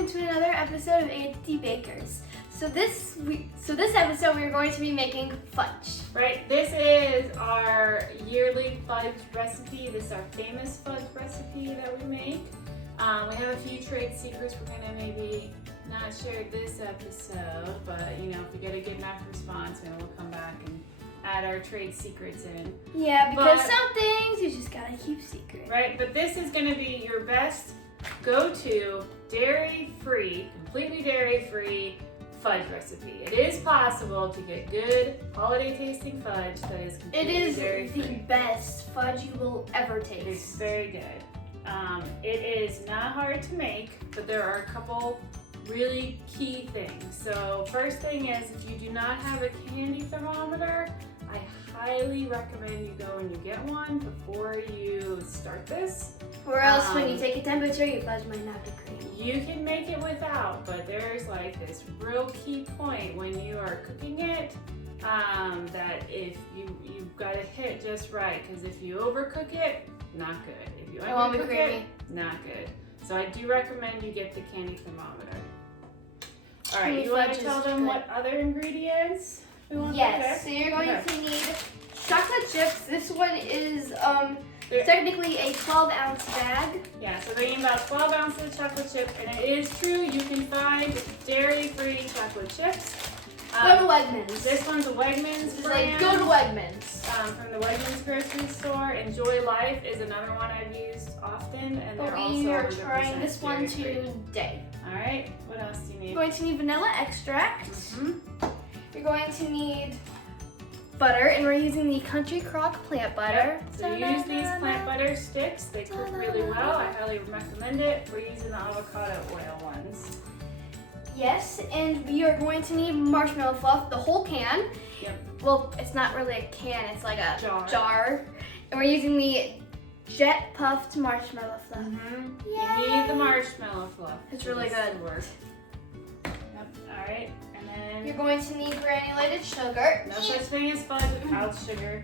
welcome to another episode of A.to.T Bakers. So this episode we are going to be making fudge. Right, this is our yearly fudge recipe. This is our famous fudge recipe that we make. We have a few trade secrets we're gonna maybe not share this episode, but you know, if we get a good enough response, maybe we'll come back and add our trade secrets in. Yeah, because some things you just gotta keep secret. Right, but this is gonna be your best go-to dairy-free, completely dairy-free fudge recipe. It is possible to get good holiday-tasting fudge that is completely dairy-free. It is the best fudge you will ever taste. It's very good. It is not hard to make, but there are a couple really key things. So first thing is, if you do not have a candy thermometer, I highly recommend you go and you get one before you start this. Or else when you take a temperature, your fudge might not be creamy. You can make it without, but there's like this real key point when you are cooking it that if you've got to hit just right, because if you overcook it, not good. If you undercook it, not good. So I do recommend you get the candy thermometer. All right, you want to tell them what other ingredients we want to pick? Yes, so you're going to need chocolate chips. This one is technically a 12-ounce bag. Yeah, so they need about 12 ounces of chocolate chip, and it is true you can find dairy-free chocolate chips. Go to Wegmans. This one's a Wegmans brand. Go to Wegmans. From the Wegmans grocery store. Enjoy Life is another one I've used often, and they're also we are 100% trying this one dairy-free. today. All right, what else do you need? You're going to need vanilla extract. You're going to need butter, and we're using the Country Crock plant butter. Yep. So you use these plant butter sticks. They cook really well. I highly recommend it. We're using the avocado oil ones. Yes, and we are going to need marshmallow fluff, the whole can. Yep. Well, it's not really a can, it's like a jar. And we're using the jet puffed marshmallow fluff. You need the marshmallow fluff. It's really good. Work. Yep. All right, and then You're going to need granulated sugar. no such thing as fudge without sugar.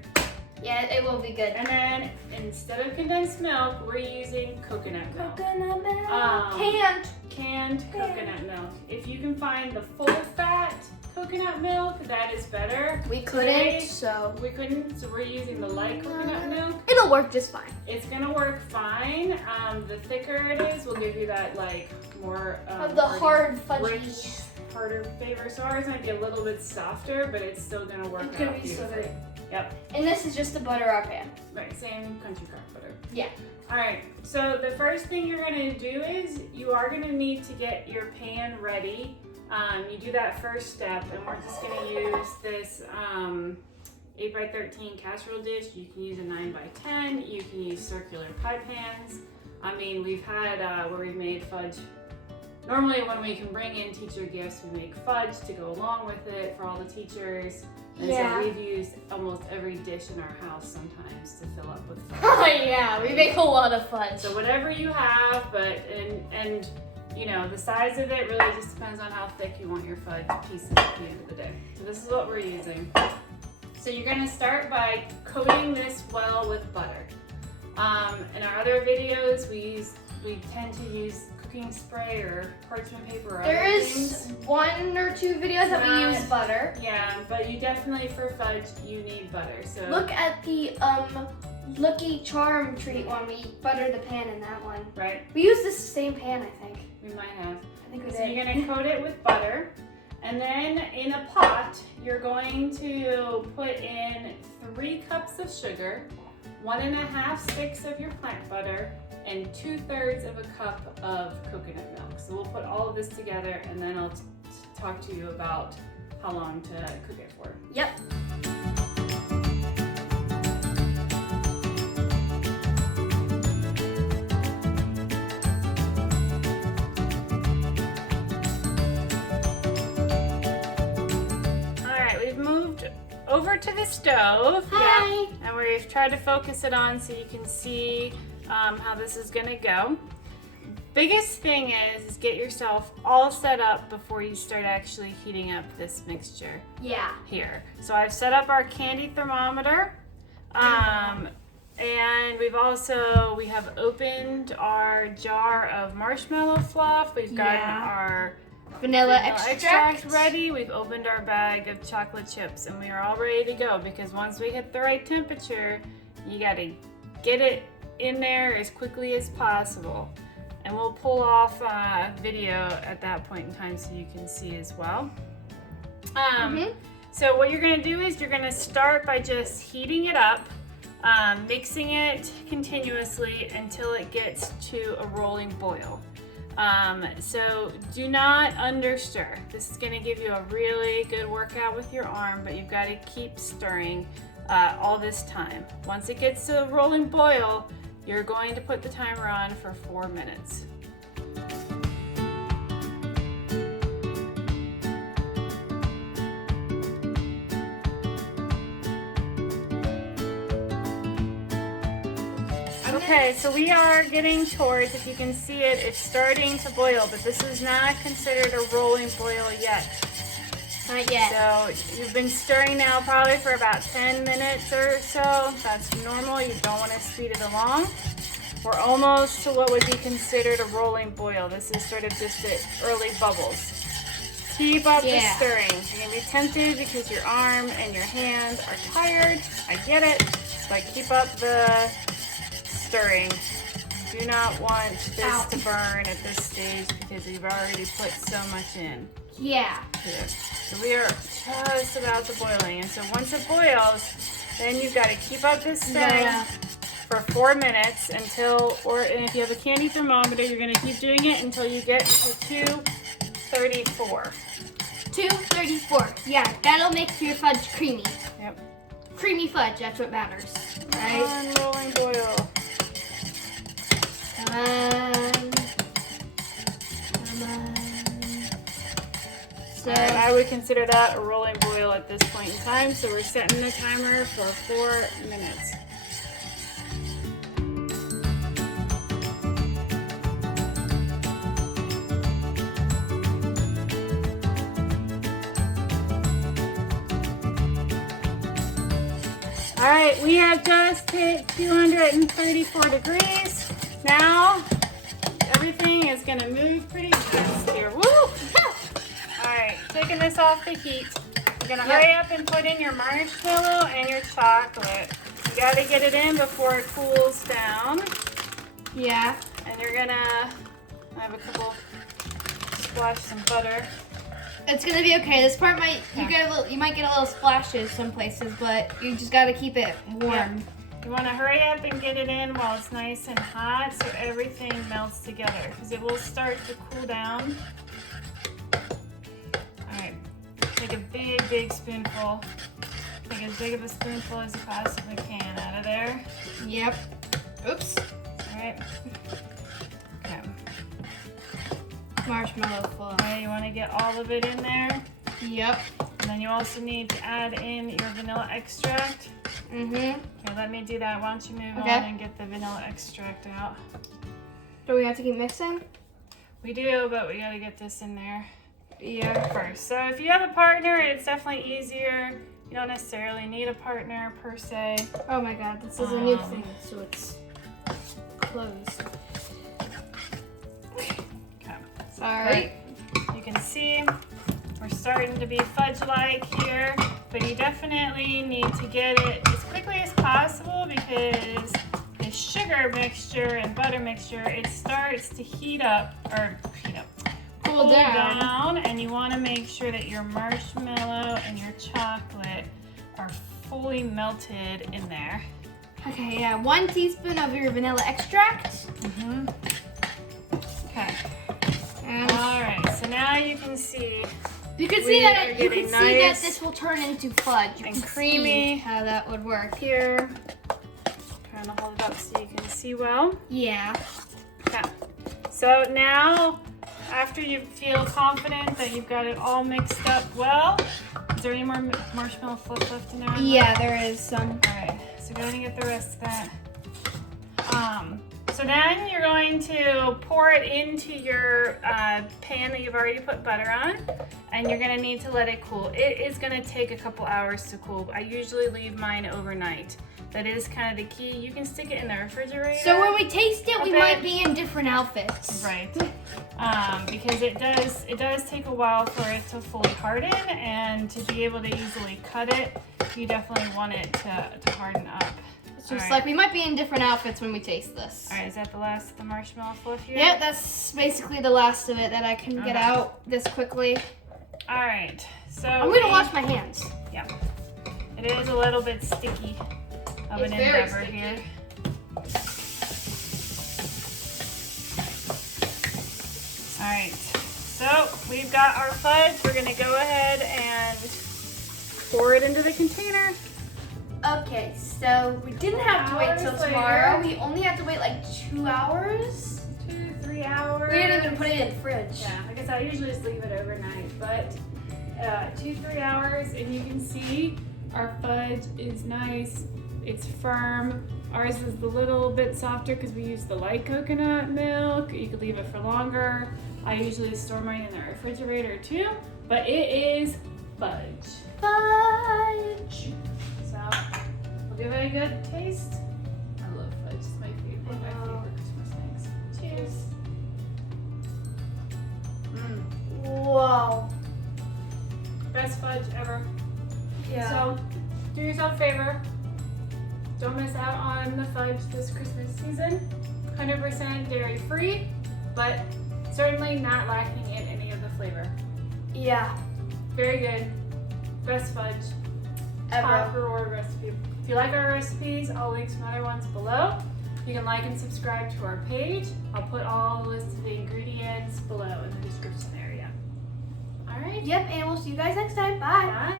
Yeah, it will be good. And then instead of condensed milk, we're using coconut milk. Coconut milk. Canned coconut milk. If you can find the full fat coconut milk, that is better. We couldn't, so we're using the light coconut milk. it'll work just fine. It's gonna work fine. The thicker it is, will give you that like more Of the hard fudgy. rich, harder flavor. So ours might be a little bit softer, but it's still gonna work It's gonna out be so beautifully. good. Yep. And this is just to butter our pan. Right. Same country crock butter. Yeah. All right, so the first thing you're gonna do is you are gonna need to get your pan ready. You do that first step, and we're just gonna use this 8x13 casserole dish. You can use a 9x10, you can use circular pie pans. I mean, we've had where we've made fudge. Normally when we can bring in teacher gifts, we make fudge to go along with it for all the teachers. And so we've used almost every dish in our house sometimes to fill up with fudge. Oh yeah, we make a lot of fudge. So whatever you have, and you know, the size of it really just depends on how thick you want your fudge pieces at the end of the day. So this is what we're using. So you're gonna start by coating this well with butter. In our other videos, we tend to use cooking spray or parchment paper or There other is things. 1 or 2 videos that we use butter. Yeah, but you definitely, for fudge, you need butter. So Look at the Lucky Charm treat one. We buttered the pan in that one. right, We used this same pan, I think. we might have. I think we So did. you're gonna coat it with butter, and then in a pot, you're going to put in 3 cups of sugar, 1½ sticks of your plant butter, and 2/3 of a cup of coconut milk. So we'll put all of this together, and then I'll talk to you about how long to cook it for. Yep. Over to the stove. Hi. Yeah. And we've tried to focus it on so you can see how this is gonna go. Biggest thing is get yourself all set up before you start actually heating up this mixture. Yeah. Here. So I've set up our candy thermometer. And we have opened our jar of marshmallow fluff. We've gotten our vanilla extract ready. We've opened our bag of chocolate chips, and we are all ready to go, because once we hit the right temperature, you gotta get it in there as quickly as possible. And we'll pull off a video at that point in time so you can see as well. So what you're gonna do is you're gonna start by just heating it up, mixing it continuously until it gets to a rolling boil. So do not understir. This is gonna give you a really good workout with your arm, but you've gotta keep stirring all this time. Once it gets to a rolling boil, you're going to put the timer on for 4 minutes. Okay, so we are getting towards, if you can see it, it's starting to boil, but this is not considered a rolling boil yet. Not yet. So you've been stirring now probably for about 10 minutes or so. That's normal. You don't want to speed it along. We're almost to what would be considered a rolling boil. This is sort of just the early bubbles. Keep up the stirring. You're going to be tempted because your arm and your hands are tired. I get it. But keep up the stirring. Do not want this to burn at this stage because we've already put so much in. Yeah. So we are just about to boiling, and so once it boils, then you've got to keep up this stirring for 4 minutes until, and if you have a candy thermometer, you're going to keep doing it until you get to 234. 234. Yeah, that'll make your fudge creamy. Yep. Creamy fudge, that's what matters, right? On rolling boil. Come on. So I would consider that a rolling boil at this point in time, so we're setting the timer for 4 minutes. All right, we have just hit 234 degrees. Now, everything is gonna move pretty fast here. Woo! Alright, taking this off the heat. You're gonna hurry up and put in your marshmallow and your chocolate. You gotta get it in before it cools down. yeah. And you're gonna, I have a couple, splash some butter. It's gonna be okay. This part might you might get a little splashes some places, but you just gotta keep it warm. Yeah. You wanna hurry up and get it in while it's nice and hot so everything melts together, because it will start to cool down. Take a big spoonful. Take as big of a spoonful as you possibly can out of there. Yep. Oops. Alright. Okay. Marshmallow full. Okay, you want to get all of it in there. Yep. And then you also need to add in your vanilla extract. Okay, let me do that. Why don't you move on and get the vanilla extract out. Do we have to keep mixing? We do, but we gotta get this in there. Yeah. First. So if you have a partner, it's definitely easier. You don't necessarily need a partner per se. Oh my god, this is a new thing, so it's closed. Okay. Sorry. You can see we're starting to be fudge-like here, but you definitely need to get it as quickly as possible because the sugar mixture and butter mixture, it starts to cool down, and you want to make sure that your marshmallow and your chocolate are fully melted in there. Okay, yeah, 1 teaspoon of your vanilla extract. Okay. All right, so now you can see. You can see that this will turn into fudge. And creamy. How that would work. Here. Trying to hold it up so you can see well. Yeah. Okay. So now, after you feel confident that you've got it all mixed up well, is there any more marshmallow fluff left in there? Yeah, there is some. All right, so go ahead and get the rest of that. So then you're going to pour it into your pan that you've already put butter on, and you're gonna need to let it cool. It is gonna take a couple hours to cool. I usually leave mine overnight. That is kind of the key. You can stick it in the refrigerator. So when we taste it, we might be in different outfits. Right. Because it does take a while for it to fully harden, and to be able to easily cut it, you definitely want it to harden up. It's just like we might be in different outfits when we taste this. All right, is that the last of the marshmallow fluff here? Yeah, that's basically the last of it that I can get out this quickly. All right, so I'm gonna wash my hands. Yeah, it is a little bit sticky of an endeavor here. All right, so we've got our fudge. We're gonna go ahead and pour it into the container. Okay, so we didn't have to wait till tomorrow. We only have to wait like 2 hours. 2-3 hours. We didn't even put it in the fridge. Yeah, like I said, I usually just leave it overnight, but 2-3 hours, and you can see our fudge is nice. It's firm. Ours is a little bit softer because we use the light coconut milk. You could leave it for longer. I usually store mine in the refrigerator too, but it is fudge. Fudge. So we'll give it a good taste. I love fudge. It's my favorite, one of my favorite Christmas things. Cheers. Whoa. Best fudge ever. Yeah. So do yourself a favor. Don't miss out on the fudge this Christmas season. 100% dairy free, but certainly not lacking in any of the flavor. Yeah. Very good. Best fudge Ever. top reward recipe. If you like our recipes, I'll link some other ones below. You can like and subscribe to our page. I'll put all the lists of the ingredients below in the description area. All right. Yep, and we'll see you guys next time. Bye. Bye.